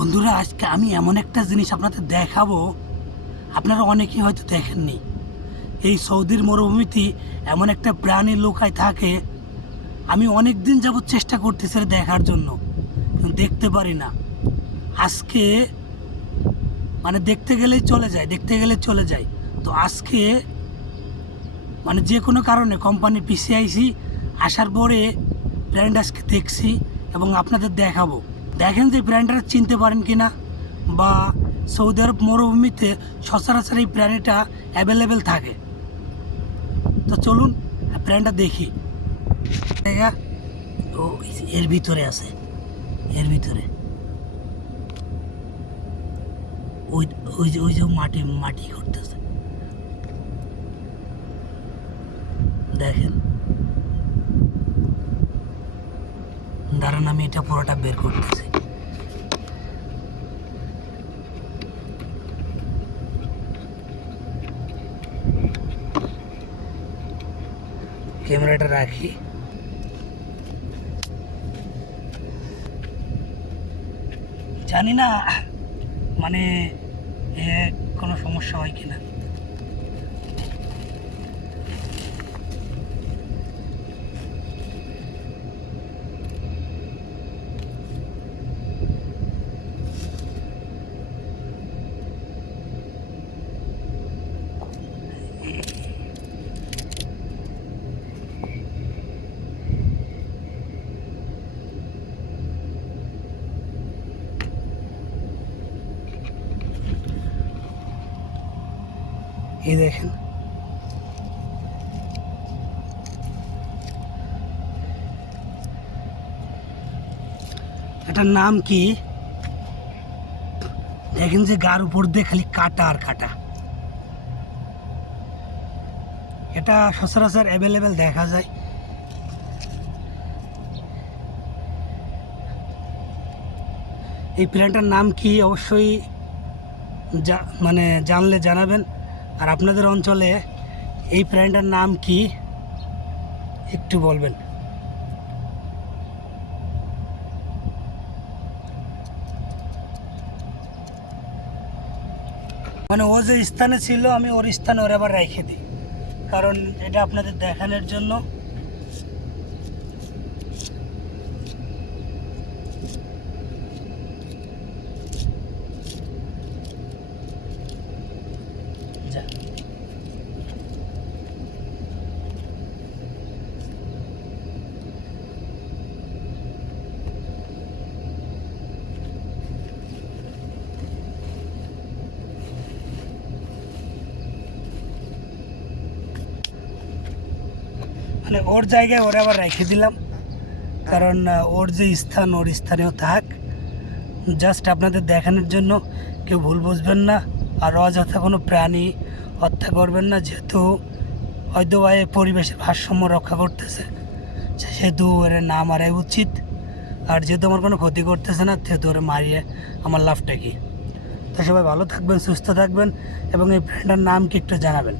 বন্ধুরা, আজকে আমি এমন একটা জিনিস আপনাদের দেখাবো, আপনারা অনেকেই হয়তো দেখেননি। এই সৌদির মরুভূমিতে এমন একটা প্রাণী লুকায় থাকে। আমি অনেক দিন যাবৎ চেষ্টা করতেছি দেখার জন্য, কিন্তু দেখতে পারি না। আজকে দেখতে গেলেই চলে যায়। তো আজকে যে কোনো কারণে কোম্পানি পিছিয়ে আইছি, আসার পরে প্রাণীটা আজকে দেখছি এবং আপনাদের দেখাবো। দেখেন যে প্রাণীটা চিনতে পারেন কি না, বা সৌদি আরব মরুভূমিতে সচরাচর এই প্রাণীটা অ্যাভেলেবেল থাকে। তো চলুন প্রাণীটা দেখি। ও এর ভিতরে আছে, এর ভিতরে ওই যে মাটি করতেছে, দেখেন। দাঁড়ান, আমি এটা পুরোটা বের করতেছি। ক্যামেরাটা রাখি। জানি না কোনো সমস্যা হয় কিনা। এই দেখেন, এটার নাম কি? দেখেন যে গার উপর দিয়ে খালি কাটা আর কাটা। এটা সচরাচর অ্যাভেলেবেল দেখা যায়। এই প্ল্যানটার নাম কি অবশ্যই জানলে জানাবেন। আর আপনাদের অঞ্চলে এই প্রাণীটার নাম কি একটু বলবেন। ও যে স্থানে ছিল, আমি ওর স্থানে ওর আবার রেখে দিই, কারণ এটা আপনাদের দেখানোর জন্য। ওর জায়গায় ওরা আবার রেখে দিলাম, কারণ ওর যে স্থান, ওর স্থানেও থাক। জাস্ট আপনাদের দেখানোর জন্য, কেউ ভুল বুঝবেন না। আর অযথা কোনো প্রাণী হত্যা করবেন না, যেহেতু হয়তো পরিবেশের ভারসাম্য রক্ষা করতেছে, সেহেতু ওর না মারাই উচিত। আর যেহেতু আমার কোনো ক্ষতি করতেছে না, সেহেতু ওরা মারিয়ে আমার লাভটা কি। তো সবাই ভালো থাকবেন, সুস্থ থাকবেন, এবং এই প্রাণীটার নাম কি একটু জানাবেন।